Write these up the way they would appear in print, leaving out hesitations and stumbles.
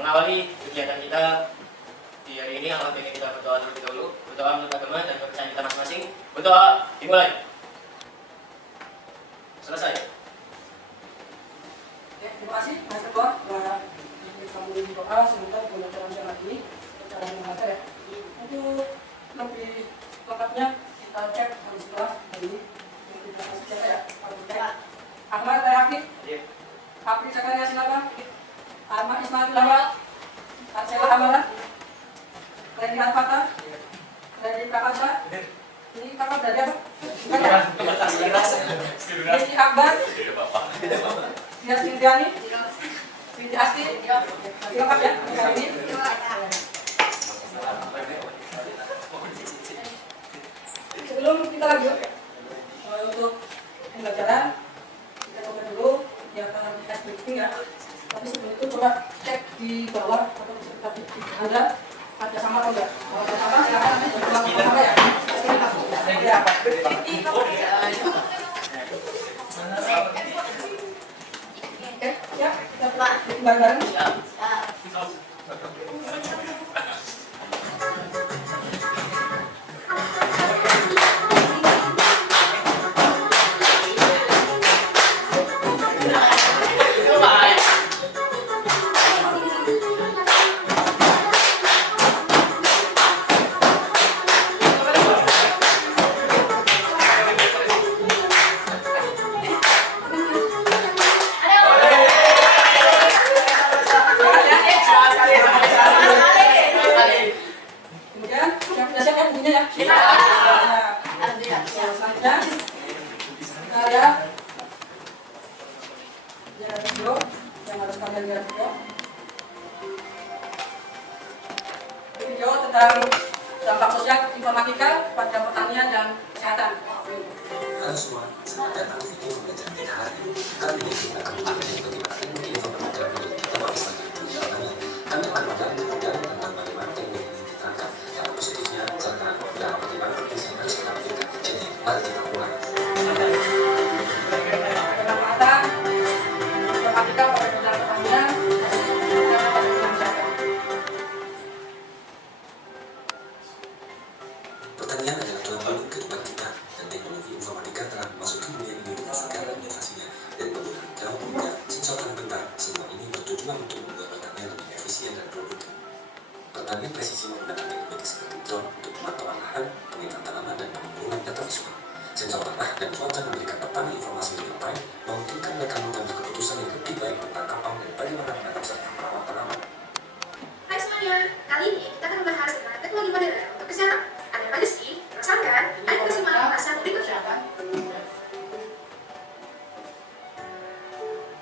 Mengawali kegiatan kita di hari ini, alhamdulillah ingin kita berdoa terlebih dahulu. Berdoa menurut agama dan kepercayaan kita masing-masing. Berdoa dimulai. Selesai. Oke, terima kasih Mas Ketua. Kami berdoa semoga pembelajaran yang ini berjalan dengan lancar ya. Untuk lebih lengkapnya kita cek habis kelas hari ini. Kita kasih cek ya. Ahmad Tayaki. Apri Sakaria silakan. Ahmad Ismail Lawal, Ansela Amara, Randy Alfata, Randy Prakasa, ini kakak dari apa? Rizky Akbar, Dias Indriani, Siti Asti, lengkap ya hari ini. Sebelum kita lanjut untuk pembelajaran, kita coba dulu yang akan tes briefing ya. Tapi sebelum itu coba cek di bawah atau di sekitar Anda ada sama atau enggak? Kalau ada sama silakan sama ya. Oke, ya kita bareng-bareng. Video tentang dampak sosial informatika pada pertanian dan kesehatan. Halo semua, selamat datang di video pembelajaran kita hari ini. Kali ini kita akan membahas bagaimana teknologi informatika menjadi dampak bagi perjalanan. Kami akan membahas tentang bagaimana teknologi ini diterapkan, cara positifnya, serta bagaimana kondisi yang harus kita lakukan. Jadi, mari kita mulai. Pemanfaatan informatika pada bidang pertanian dan pada bidang kesehatan. Pertanian adalah tulang punggung kehidupan kita, dan teknologi informatika telah memasuki dunia ini dengan segala inovasinya dan penggunaan dalam benda, sensor dan benda. Semua ini bertujuan untuk membuat pertanian lebih efisien dan produktif. Pertanian presisi menggunakan teknologi seperti drone untuk pemantauan lahan, pengintan tanaman, dan pengukuran data visual. Sensor tanah dan cuaca memberikan petani informasi real time, memungkinkan mereka mengambil keputusan yang lebih baik tentang kapan dan bagaimana menanam serta merawat tanaman. Hai semuanya, kali ini kita akan membahas tentang teknologi modern untuk kesehatan. Ada apa aja sih? Penasaran? Ayo kita simak pembahasan berikutnya.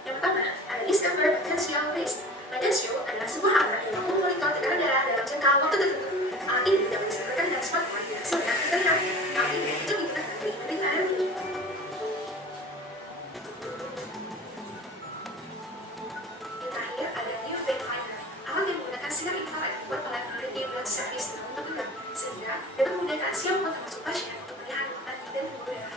Yang pertama, ada Discover Potential Risk. Potential adalah sebuah alat yang mampu memonitor tekanan darah dalam jangka waktu tertentu. Alat ini dapat disebarkan dengan smartphone dan hasilnya terlihat. Alat ini cocok digunakan bagi penderita darah tinggi. Yang terakhir ada New Vein Finder. Alat yang menggunakan sinar infrared buat alat peneliti blood service dalam bentuk genggam, sehingga dapat memudahkan siapapun termasuk pasien untuk melihat kekuatan dan pembuluh darah.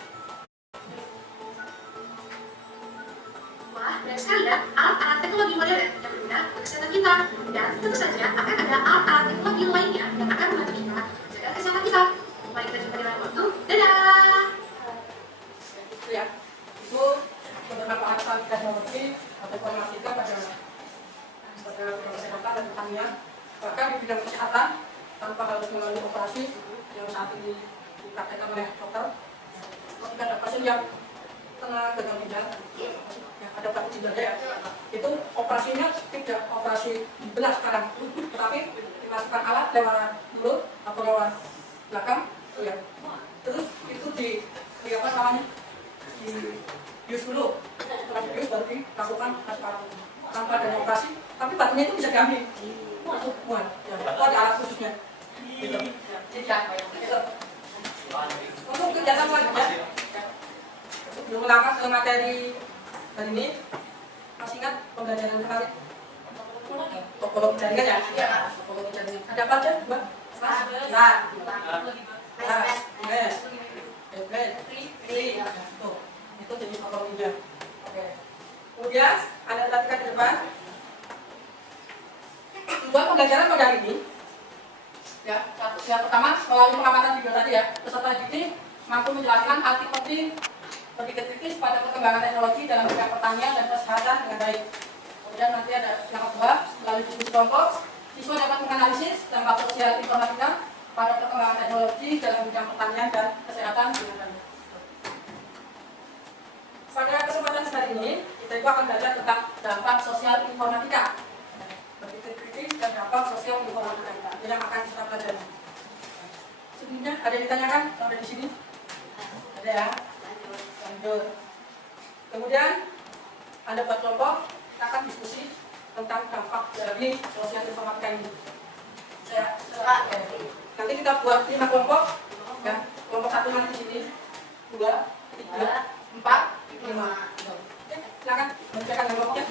Wah, banyak sekali ya alat-alat teknologi modern yang berguna untuk kesehatan kita. Dan tentu saja akan ada alat-alat teknologi lainnya yang akan membantu kita untuk menjaga kesehatan kita. Mari kita jumpa di lain waktu. Dadah! Itu ya, itu pemanfaatan teknologi atau informatika pada bidang kesehatan dan pertanian. Bahkan di bidang kesehatan tanpa harus melalui operasi yang saat ini dipraktekkan oleh dokter. Jika ada pasien yang tengah gagal ginjal, ya ada sebenarnya ya. Itu operasinya tidak operasi benar sekarang, tetapi dimasukkan alat lewat mulut atau lewat belakang, ya. Terus itu di apa namanya, dibius dulu, setelah dibius baru dilakukan transplant tanpa adanya operasi, tapi batunya itu bisa diambil, masuk muat, ya. Itu ada alat khususnya. Gitu. Gitu. Untuk kegiatan selanjutnya, sebelum melangkah ke materi hari ini, masih ingat pembelajaran kemarin? Topologi jaringan ya? Iya. Topologi jaringan. Ada apa aja, Mbak? Tuh, itu jenis topologinya. Oke. Kemudian Anda perhatikan di depan. Tujuan pembelajaran pada hari ini, ya, yang pertama melalui pengamatan video tadi ya, peserta didik mampu menjelaskan arti penting berpikir kritis pada perkembangan teknologi dalam bidang pertanian dan kesehatan dengan baik. Kemudian nanti ada yang kedua, melalui diskusi kelompok, siswa dapat menganalisis dampak sosial informatika pada perkembangan teknologi dalam bidang pertanian dan kesehatan dengan baik. Pada kesempatan hari ini, kita itu akan belajar tentang dampak sosial informatika, berpikir kritis dan dampak sosial informatika yang akan kita pelajari. Sebelumnya ada yang ditanyakan sampai di sini? Ada ya? Lanjut. Kemudian Anda buat kelompok, kita akan diskusi tentang dampak dari sosial informatika ini. Nanti kita buat 5 kelompok, ya. Kelompok 1 nanti di sini, 2, 3, 4, 5. Oke, silakan bacakan kelompoknya.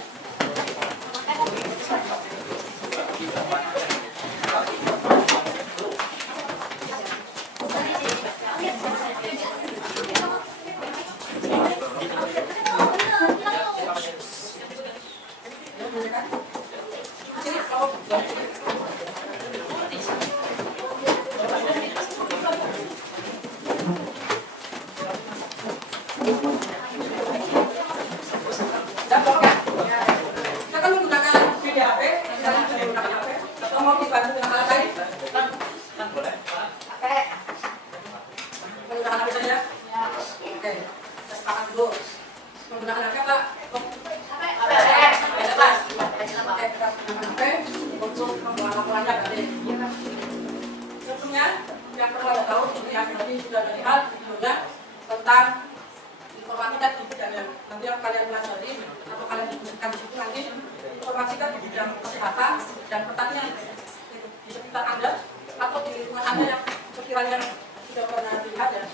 Yang perlu Anda tahu, ini yang tadi sudah terlihat videonya tentang informatika di bidangnya. Nanti yang kalian pelajari atau kalian diskusikan di situ nanti informatika di bidang kesehatan dan pertanian di sekitar Anda atau di lingkungan Anda yang sekiranya sudah pernah dilihat ya.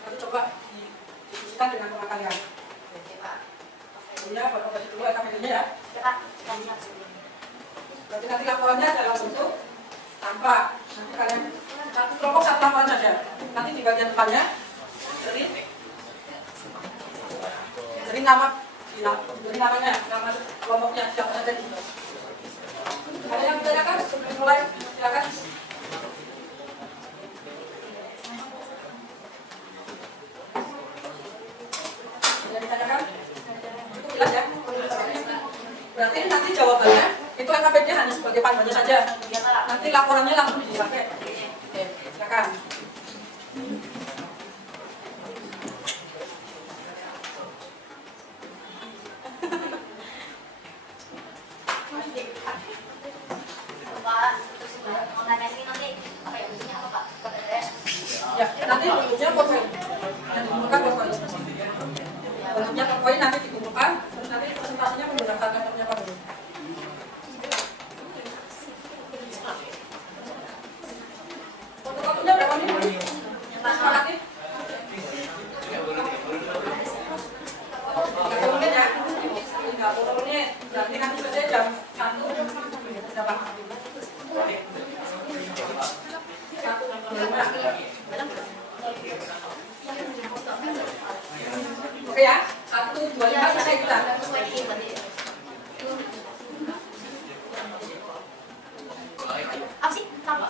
Nanti coba didiskusikan dengan teman kalian. Ya, bapak baca dulu LKPD-nya ya. Berarti nanti laporannya dalam bentuk tanpa, nanti kalian satu kelompok satu laporan saja. Nanti di bagian depannya dari namanya, nama kelompoknya siapa saja. Ada yang ditanyakan sebelum mulai? Silakan. Ada yang ditanyakan? Cukup jelas ya? Berarti nanti jawabannya itu LKPD hanya sebagai panduannya saja. Nanti laporannya langsung dipakai. Oke, silakan. Ya, nanti bentuknya PowerPoint. Yang dikumpulkan PowerPoint. Bentuknya PowerPoint nanti dikumpulkan, terus nanti presentasinya menggunakan laptopnya PowerPoint. Fotokopinya berapa menit? Berapa lagi? 30 menit ya? 30 menit. Berarti nanti selesai jam 1. Berapa? Oke ya, 1, 2, 5 selesai kita. Apa sih? Apa?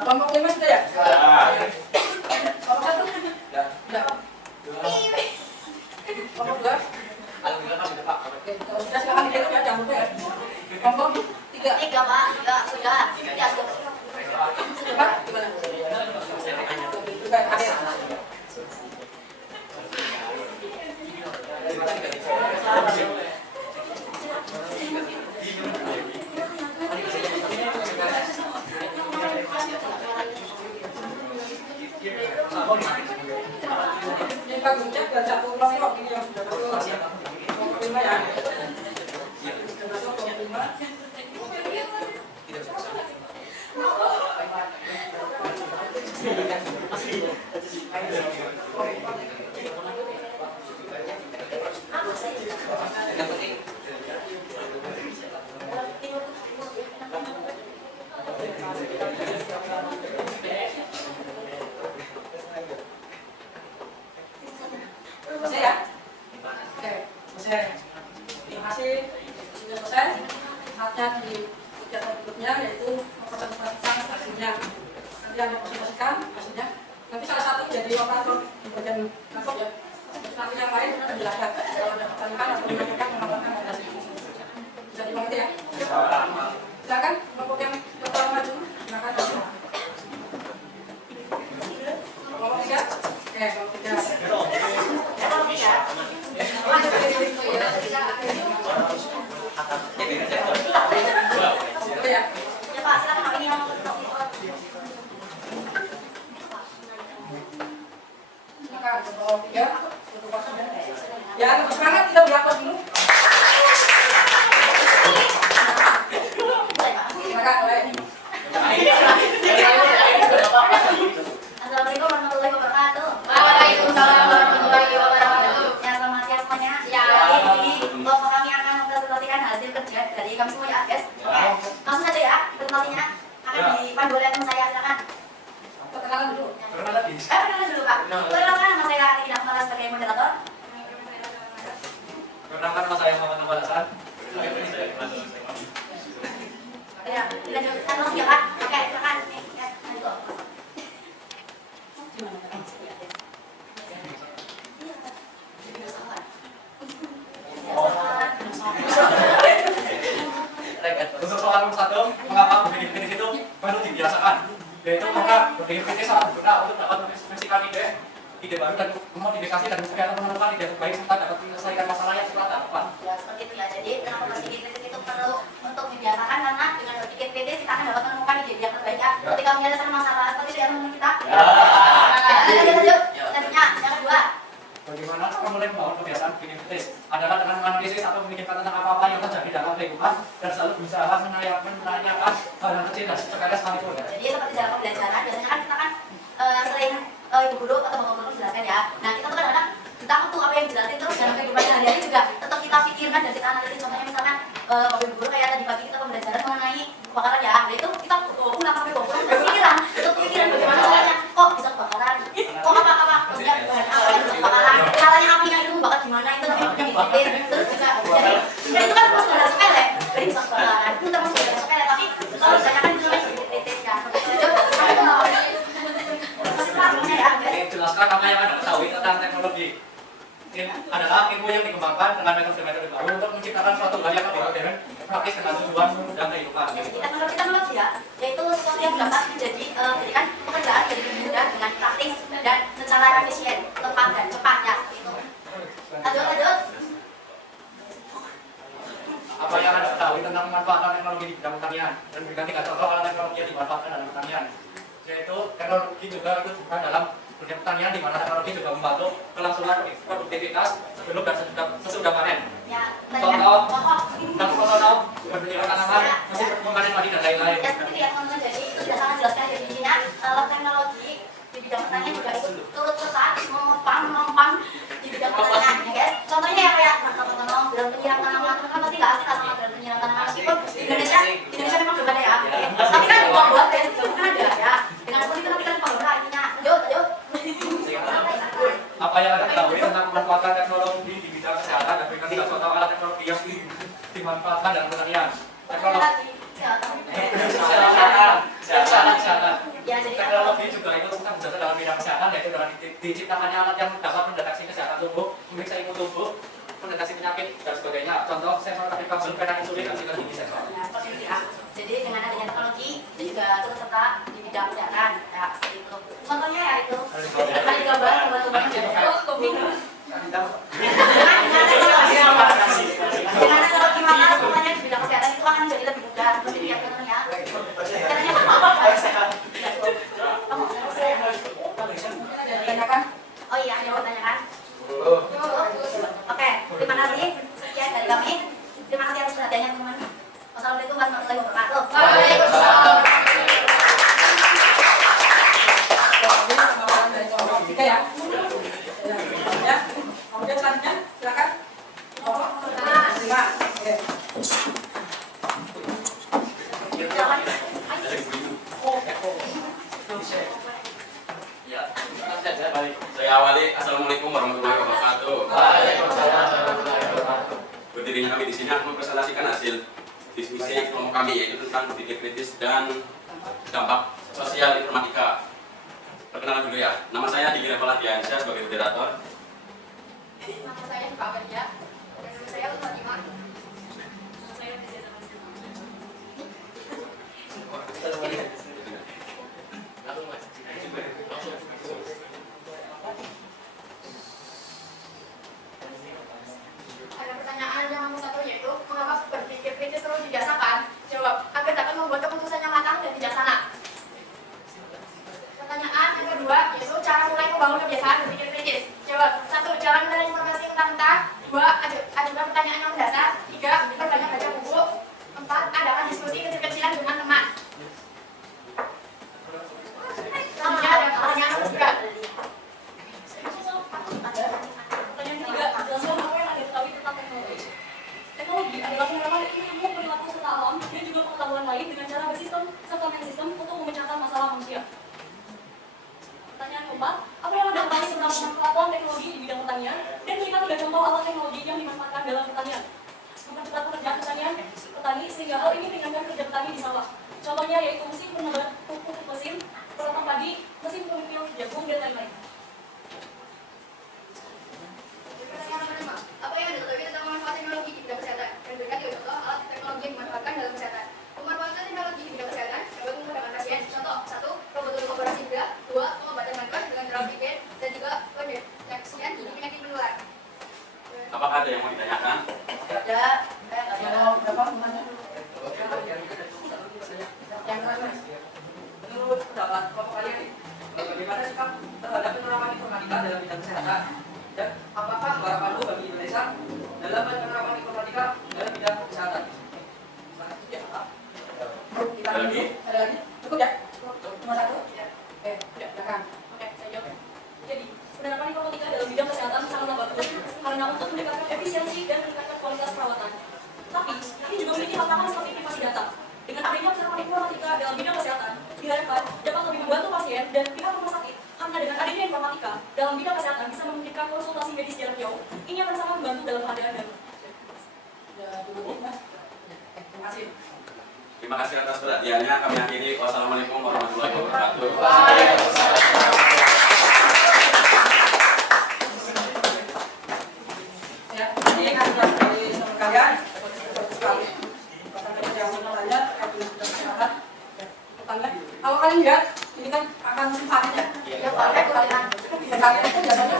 Kelompok 5 sudah ya? Kelompok 1? Sudah. Kelompok 2? Oke, kalau sudah silakan dihitung ya, jangan lupa ya. Kelompok 3? 3 Pak, enggak sudah. Ya, Cepat, gimana? Juga akhir. Ini Pak Guncak dan satu kelompok ini yang sudah masuk kelompok 5 ya. Sudah masuk kelompok 5. Selesai ya? Oke, selesai. Terima kasih. Sudah selesai. Saatnya di kegiatan berikutnya yaitu mempresentasikan hasilnya. Nanti Anda presentasikan hasilnya. Nanti salah satu jadi operator di bagian laptop ya. Terus nanti yang lain menjelaskan kalau ada pertanyaan atau menyampaikan melaporkan hasil. Bisa dimengerti ya? Silakan kelompok yang pertama maju. Silakan. Kelompok 3. Oke, kelompok 3. Ya. ya Pak, silakan ini yang Silakan kelompok 3. Ya, lebih semangat kita berlaku dulu. Silakan, boleh. Assalamualaikum warahmatullahi wabarakatuh. Waalaikumsalam warahmatullahi wabarakatuh. Ya, selamat siang semuanya. Ya. Jadi, kelompok kami akan mempresentasikan hasil kerja dari kami semua ya, guys. Oke, langsung saja ya, presentasinya akan dipandu oleh teman saya, silakan. Perkenalan dulu. Perkenalan dulu Pak. Perkenalkan nama saya Tina Kemala sebagai moderator. Perkenalkan nama saya Muhammad Nubal Hasan. Ya, dilanjutkan langsung ya Pak. Oke, silakan. Nih, ya, lanjut. Untuk soal nomor 1, mengapa begini-begini itu perlu dibiasakan? Yaitu karena begini-begini sangat berguna untuk dapat mempromosikan ide baru dan memotivasi dan kegiatan menemukan ide terbaik serta dapat menyelesaikan masalah yang telah dapat. Ya, seperti itu ya. Jadi, kenapa berpikir kritis itu perlu untuk dibiasakan karena dengan berpikir kritis kita akan dapat menemukan ide yang terbaik ya. Ketika menyelesaikan masalah seperti itu ya teman kita. Lanjut. Selanjutnya, yang kedua. Bagaimana cara mulai membangun kebiasaan begini kritis? Adalah dengan menganalisis atau memikirkan tentang apa-apa yang terjadi dalam lingkungan dan selalu berusaha menanyakan hal-hal kecil dan sepele sekalipun. Jadi seperti dalam pembelajaran biasanya kan kita kan sering ibu guru atau bapak guru jelaskan ya. Nah kita tuh kadang-kadang takut tuh apa yang dijelasin terus dalam kehidupan sehari-hari juga tetap kita pikirkan dan kita analisis. Contohnya misalkan bapak ibu guru kayak tadi pagi kita pembelajaran mengenai kebakaran ya. Nah itu kita pulang sampai bawa pulang berpikiran, itu pikiran bagaimana caranya kok bisa kebakaran, kok apa maksudnya bahan apa yang bisa kebakaran, caranya apinya itu membakar gimana itu namanya bikin kritis. Terus adalah ilmu yang dikembangkan dengan metode-metode baru untuk menciptakan suatu hal yang lebih modern, praktis dengan tujuan dan kehidupan. Gitu. Teknologi ya, yaitu sesuatu yang dapat menjadi menjadikan pekerjaan jadi lebih mudah dengan praktis dan secara efisien, tepat dan cepat ya. Gitu. Lanjut. Apa yang Anda ketahui tentang pemanfaatan teknologi di bidang pertanian dan berikan 3 contoh alat teknologi yang dimanfaatkan dalam pertanian. Yaitu teknologi juga itu juga dalam dunia pertanian di mana teknologi juga membantu kelangsungan produktivitas sebelum dan sesudah panen. Ya, Contoh, berbeda tanaman, mesin memanen padi dan lain-lain. Ya seperti itu ya teman-teman, jadi itu sudah sangat jelaskan jadi intinya alat teknologi di bidang pertanian juga ikut turut serta menopang di bidang pertanian ya guys. Contohnya ya kayak drone penyiram tanaman, kan pasti nggak asing lah sama drone penyiram tanaman meskipun di Indonesia memang belum ada ya. Tapi kan buat ya kan ada ya. Dengan seperti itu nanti kan pengguna intinya. Lanjut. Apa yang Anda ketahui tentang pemanfaatan teknologi di bidang kesehatan dan berikan 3 contoh alat teknologi yang dimanfaatkan dalam pertanian. Teknologi kesehatan. Ya, jadi teknologi juga ikut serta menjadi dalam bidang kesehatan, yaitu dengan diciptakannya alat yang dapat mendeteksi kesehatan tubuh, memeriksa imun tubuh, mendeteksi penyakit dan sebagainya. Contoh sensor kabel pena insulin dan sikat gigi sensor. Ya, seperti itu ya. Jadi dengan adanya teknologi itu juga turut serta di bidang kesehatan ya seperti itu. Contohnya ya itu kali gambar dengan teknologi maka semuanya di bidang kesehatan itu akan menjadi lebih mudah seperti itu ya contohnya. Caranya Tanyakan? Oh iya, ada yang bertanya kan? Oke, terima kasih. Sekian dari kami. Terima kasih atas perhatiannya teman-teman. Wassalamualaikum warahmatullahi wabarakatuh. Waalaikumsalam. Ini pemaparan dari kelompok 3 ya. Ya. Kemudian selanjutnya silakan. Kelompok 5. Oke. Saya awali. Assalamualaikum warahmatullahi wabarakatuh. Waalaikumsalam warahmatullahi wabarakatuh. Berdirinya kami di sini akan mempresentasikan hasil diskusi kelompok kami, yaitu tentang berpikir kritis dan dampak sosial informatika. Perkenalan dulu ya. Nama saya Diki Reval Adiansyah sebagai moderator. Nama saya Pak Maria. Dan nama saya Fatimah. Nama saya Desi Zaman. Ada pertanyaan yang nomor 1, yaitu mengapa berpikir kritis perlu dibiasakan? Jawab, agar dapat membuat keputusan yang matang dan bijaksana. Pertanyaan yang kedua, yaitu cara mulai membangun kebiasaan berpikir kritis. Jawab, 1. Jangan mencari informasi mentah-mentah. 2. Ajukan pertanyaan yang mendasar. 3. Perbanyak baca buku. 4. Adakan diskusi kecil-kecilan dengan teman. Selanjutnya ada pertanyaan nomor 3. Pertanyaan ketiga, jelaskan apa yang Anda ketahui tentang teknologi. Teknologi adalah penerapan ilmu perilaku serta alam dan juga pengetahuan lain dengan cara bersistem serta main sistem untuk memecahkan masalah manusia. Pertanyaan keempat, apa yang Anda ketahui tentang pemanfaatan teknologi di bidang pertanian dan berikan 3 contoh alat teknologi yang dimanfaatkan dalam pertanian. Mempercepat pekerjaan petani sehingga hal ini meringankan kerja petani di sawah. Contohnya yaitu mesin penebar pupuk mesin, perawatan padi, mesin pemipil jagung dan lain-lain. Pertanyaan nomor 5. Apa yang Anda ketahui tentang manfaat teknologi di bidang kesehatan? Dan berikan 3 contoh alat teknologi yang dimanfaatkan dalam kesehatan. Pemanfaatan teknologi di bidang kesehatan dapat memudahkan pasien. Contoh, 1. Robot operasi bedah. 2. Pengobatan kanker dengan cara pikir. Dan 3. Pendeteksian dini penyakit menular. Apakah ada yang mau ditanyakan? Ada Yang berapa temannya? Yang terakhir. Menurut pendapat kelompok kalian, bagaimana sikap terhadap penerapan informatika dalam bidang kesehatan? Dan apakah harapan lu bagi Indonesia dalam penerapan informatika dalam bidang kesehatan? Ya, Pak. Kita Ada lagi? Ada lagi? Cukup ya? Cuma 1? Oke, ya, silakan. Oke, saya jawab. Jadi, penerapan informatika dalam bidang kesehatan sangatlah bagus karena untuk meningkatkan efisiensi dan meningkatkan kualitas perawatan. Tapi, ini juga memiliki tantangan seperti privasi data. Dengan adanya penerapan informatika dalam bidang kesehatan, diharapkan dapat lebih membantu pasien dan pihak rumah sakit. Karena dengan adanya informatika dalam bidang kesehatan bisa memberikan konsultasi medis jarak jauh, ini akan sangat membantu dalam keadaan darurat. Ya, dulu, Mas. Terima kasih. Terima kasih atas perhatiannya. Kami akhiri. Wassalamualaikum warahmatullahi wabarakatuh. Waalaikumsalam. kalian lihat, ini kan akan simpanan ya. Ya, Pak, kurang. Simpanan itu biasanya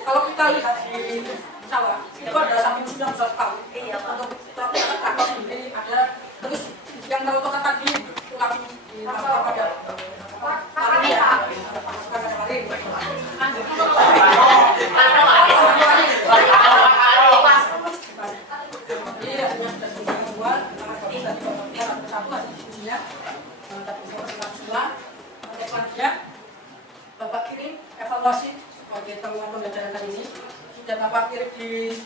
kalau kita lihat di sawah itu ada samping mesin yang bisa sekali. Iya, Pak. Untuk traktor sendiri ada, terus yang terotokan tadi tulang di masuk ada. Ini ya, masukkan ada lari. Jadi hasilnya sudah dibuat, bagus dan dibagikan satu hasil diskusinya. Semua selanjutnya Bapak kirim evaluasi sebagai temuan pembelajaran kali ini. Sudah Bapak kirim di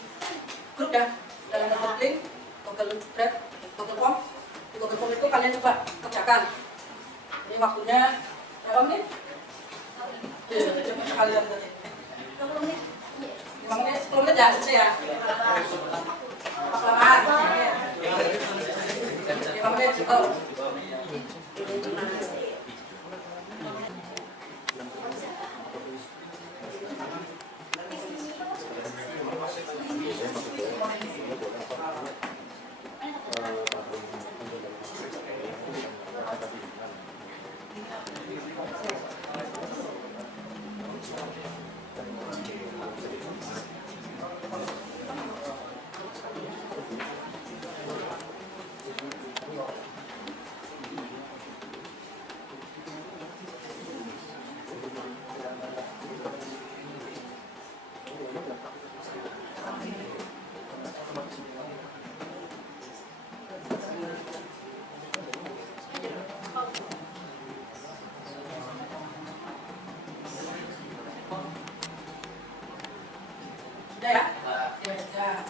grup ya, dalam bentuk link, Google Drive, Google Form. Di Google Form itu kalian coba kerjakan. Ini waktunya berapa menit? Coba sekali lagi tadi. 20 menit. 5 menit, 10 menit ya, selesai ya. Selamat. 5 menit cukup. Sudah ya? Ya, sudah.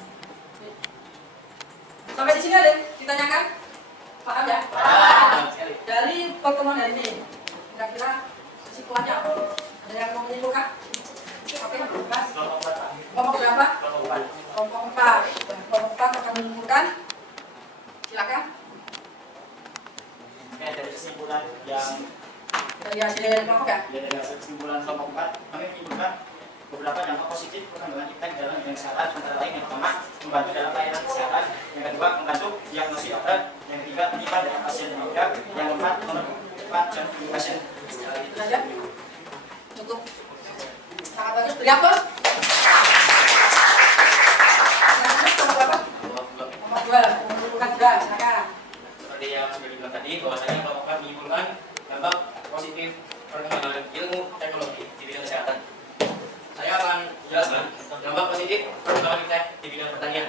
Sampai di sini ada yang ditanyakan? Paham ya? Dari pertemuan hari ini, kira-kira kesimpulannya apa? Ada yang mau menyimpulkan? Oke, Mas. Kelompok berapa? Kelompok 4. Kelompok 4 akan menyimpulkan. Silakan. Dari kesimpulan yang Dari hasil kelompok ya? dari hasil kesimpulan kelompok 4, kami menyimpulkan beberapa dampak positif perkembangan kita dalam bidang kesehatan, antara lain yang pertama membantu dalam layanan kesehatan, yang kedua membantu diagnosis dokter, yang ketiga menyimpan data pasien yang mudah, yang keempat mempercepat jantung pasien. Itu saja. Cukup. Sangat bagus. Beri aplaus. Selanjutnya kelompok berapa? Kelompok 2. Menyimpulkan juga. Silakan. Seperti yang sudah dibilang tadi, bahwasanya kelompok 4 menyimpulkan dampak positif perkembangan ilmu teknologi di bidang kesehatan. Saya akan jelaskan dampak positif perkembangan kita di bidang pertanian.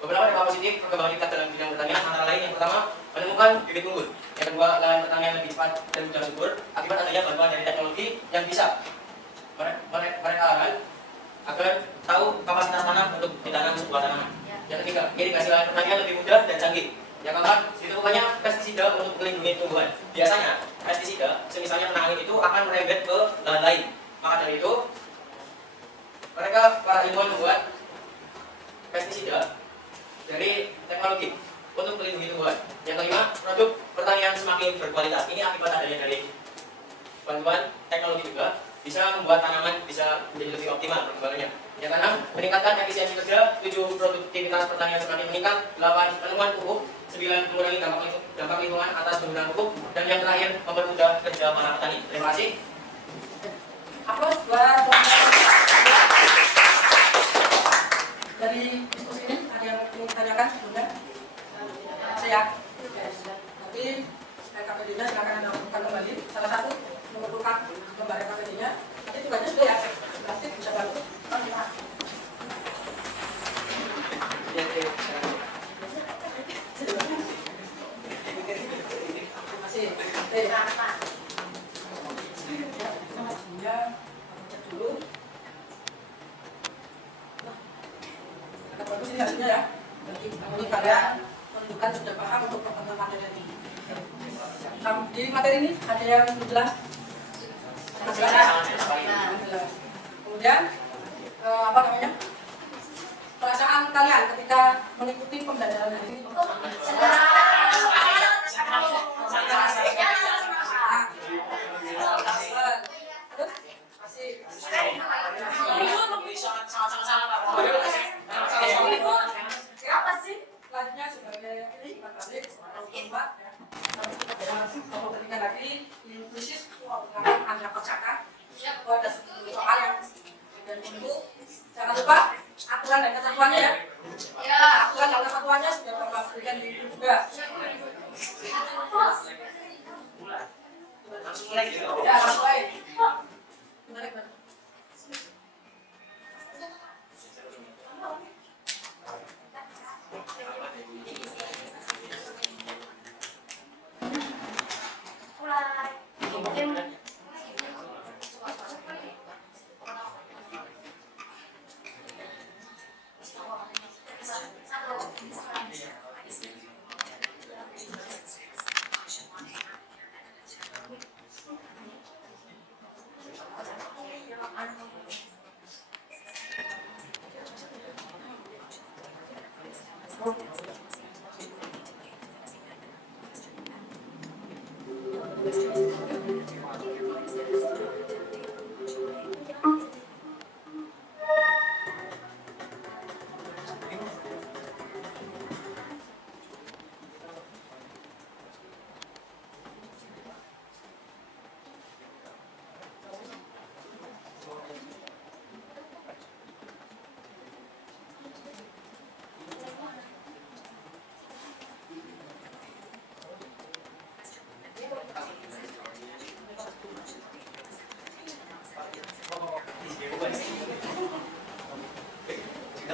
Beberapa dampak positif perkembangan kita dalam bidang pertanian antara lain yang pertama menemukan bibit unggul, yang kedua lahan pertanian lebih cepat dan mudah subur akibat adanya bantuan dari teknologi yang bisa mereka arahkan agar tahu kapasitas tanah untuk ditanam sebuah tanaman. Yang ketiga, irigasi lahan pertanian lebih mudah dan canggih. Yang keempat, ditemukannya pestisida untuk melindungi tumbuhan. Biasanya pestisida, semisalnya penangin itu akan merembet ke lahan lain. Maka dari itu, para ilmuwan membuat pestisida dari teknologi untuk melindungi tumbuhan. Yang kelima, produk pertanian semakin berkualitas. Ini akibat adanya dari bantuan teknologi juga bisa membuat tanaman bisa menjadi lebih optimal perkembangannya. Yang keenam, meningkatkan efisiensi kerja. 7, produktivitas pertanian semakin meningkat. 8, penemuan pupuk. 9, mengurangi dampak lingkungan atas penggunaan pupuk. Dan yang terakhir, mempermudah kerja para petani. Terima kasih. Aplaus buat kelompok. Dari diskusi ini ada yang ingin ditanyakan sebelumnya? Saya. Tapi KPD-nya silakan Anda lakukan kembali. Salah satu mengumpulkan lembar KPD-nya. Nanti tugasnya sudah ya. Nanti bisa bantu. Terima kasih. Sebelumnya cek dulu. Agak bagus ini hasilnya ya. Berarti ini kalian menunjukkan sudah paham untuk pertemuan materi ini. Di materi ini ada yang jelas? Jelas. Kemudian apa namanya? Perasaan kalian ketika mengikuti pembelajaran hari ini? Apa sih? Selanjutnya sebagai ini, Pak Balik, atau keempat ya. Kalau ketika lagi inklusi ketuanya ya. Ya. Aku kan nama ketuanya sudah Bapak berikan di YouTube juga. Langsung mulai gitu. Ya, langsung mulai. Menarik banget.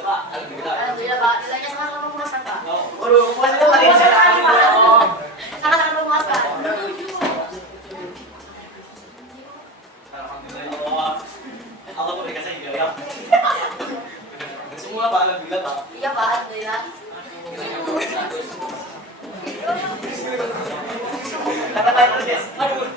Alhamdulillah Pak, nilainya sangat memuaskan Pak. Waduh, puas itu hari ini saya Sangat memuaskan. Alhamdulillah. Allah memberikan saya hidayah. Semua Pak, alhamdulillah Pak. Iya Pak, alhamdulillah. Kata Pak Terus. Aduh,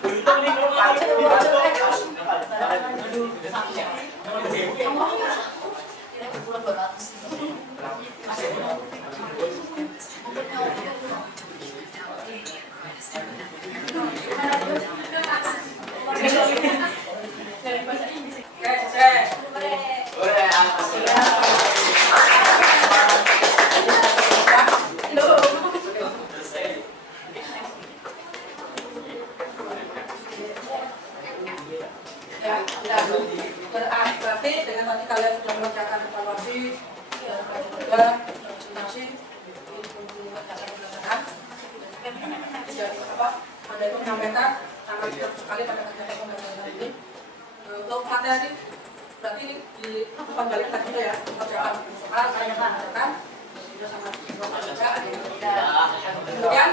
berarti dengan tadi kalian sudah mengerjakan evaluasi dan juga presentasi mengerjakan pelaksanaan jadi apa ada itu menyampaikan sangat sekali pada kegiatan pembelajaran ini untuk materi berarti ini di depan balik tadi ya pekerjaan soal saya mengerjakan sudah sangat berpekerjaan kemudian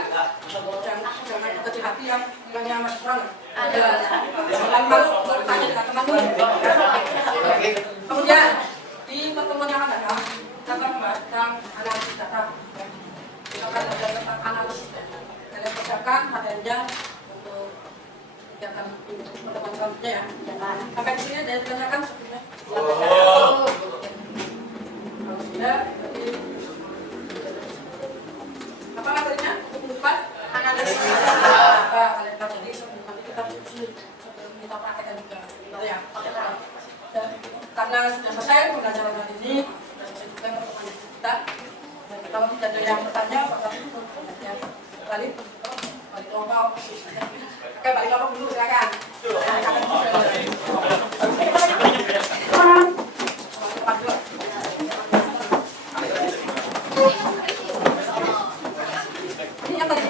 jangan kecil hati yang nilainya masih kurang jangan malu bertanya dengan teman dulu. Kemudian di pertemuan yang akan datang kita akan membahas tentang analisis data. Kita akan belajar tentang analisis data. Kalian persiapkan materinya untuk kegiatan pertemuan selanjutnya ya. Sampai di sini ada yang ditanyakan sebelumnya. Kalau sudah, berarti apa materinya? Untuk depan analisis data. Kalian pelajari sebelum nanti kita sebelum kita praktekkan juga. Ya. Dan karena sudah selesai pembelajaran hari ini dan juga pertemuan kita. Dan kalau tidak ada yang bertanya, Pak ya balik lomba. Oke, balik lomba dulu silakan. Ini yang tadi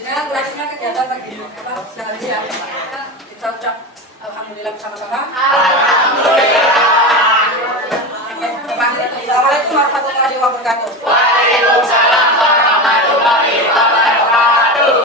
dengan berakhirnya kegiatan pagi sehari ya kita ucap alhamdulillah bersama-sama. Alhamdulillah. Assalamualaikum warahmatullahi wabarakatuh.